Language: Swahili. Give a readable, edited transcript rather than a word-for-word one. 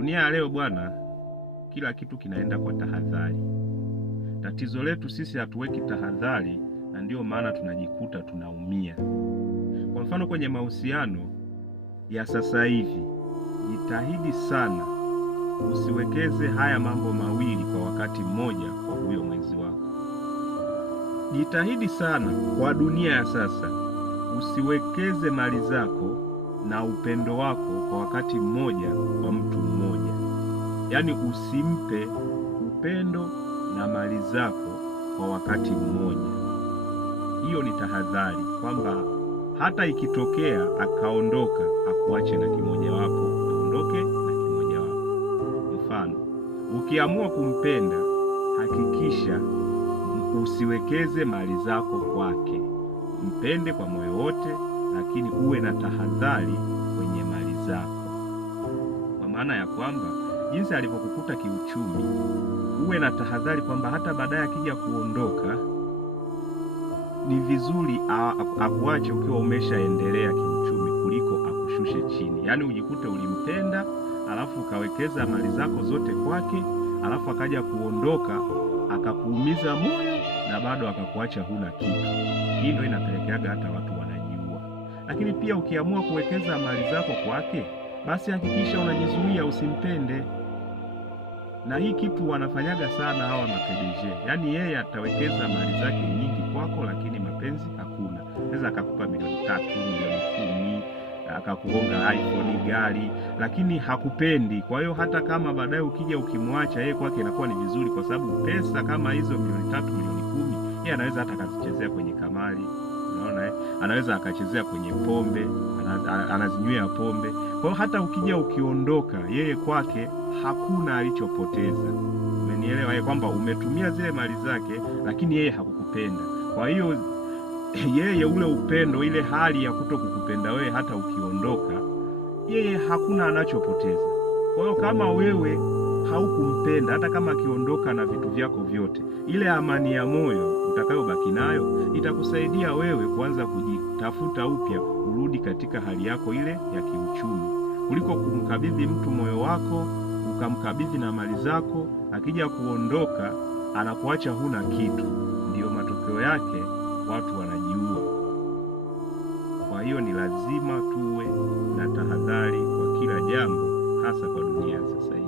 Dunia ya leo bwana, kila kitu kinaenda kwa tahadhari. Tatizo letu sisi hatuweki tahadhari, na ndio maana tunajikuta tunaumia. Kwa mfano kwenye mahusiano ya sasa hivi, jitahidi sana usiwekeze haya mambo mawili kwa wakati mmoja kwa huyo mwenzi wako. Jitahidi sana kwa dunia ya sasa, usiwekeze mali zako na upendo wako kwa wakati mmoja kwa mtu mmoja. Yaani usimpe upendo na mali zako kwa wakati mmoja. Hiyo ni tahadhari kwamba hata ikitokea akaondoka, akuache na kimojawapo, aondoke na kimojawapo. Mfano, ukiamua kumpenda, hakikisha usiwekeze mali zako kwake. Mpende kwa moyo wote, lakini uwe na tahadhari kwenye mali zako. Kwa maana ya kwamba jinsi alivyokukuta kiuchumi, uwe na tahadhari kwamba hata baadaye akija kuondoka, ni vizuri akuache ukiwa umeshaendelea kiuchumi kuliko akushushe chini. Yaani ujikute ulimpenda, alafu ukawekeza mali zako zote kwake, alafu akaja kuondoka akakuumiza moyo na bado akakuacha huna kitu. Hii ndio inapelekeaga hata watu wanajiua. Lakini pia ukiamua kuwekeza mali zako kwake, basi hakikisha unajizuia usimpende. Na hii kitu wanafanyaga sana hawa mapedeje. Yaani yeye atawekeza mali zake nyingi kwako, lakini mapenzi hakuna. Naweza akakupa milioni 3, milioni 10, akakuonga iPhone, gari, lakini hakupendi. Kwa hiyo hata kama baadaye ukija ukimwacha, yeye kwake inakuwa ni vizuri, kwa sababu pesa kama hizo milioni 3, milioni 10, yeye anaweza hata akazichezea kwenye kamari. Unaona anaweza akachezea kwenye pombe, anazinywea pombe. Kwa hiyo hata ukija ukiondoka, yeye kwake hakuna alichopoteza. Umenielewa? Yeye kwamba umetumia zile mali zake, lakini yeye hakukupenda. Kwa hiyo yeye ule upendo, ile hali ya kutokukupenda wewe hata ukiondoka, yeye hakuna anachopoteza. Kwa hiyo kama wewe haukumpenda, hata kama akiondoka na vitu vyako vyote, ile amani ya moyo utakayobaki nayo itakusaidia wewe kuanza kujitafuta upya, urudi katika hali yako ile ya kiuchumi, kuliko kumkabidhi mtu moyo wako, ukamkabidhi na mali zako, akija kuondoka anakuacha huna kitu. Ndiyo matokeo yake watu wanajiua. Kwa hiyo ni lazima tuwe na tahadhari kwa kila jambo, hasa kwa dunia sasa.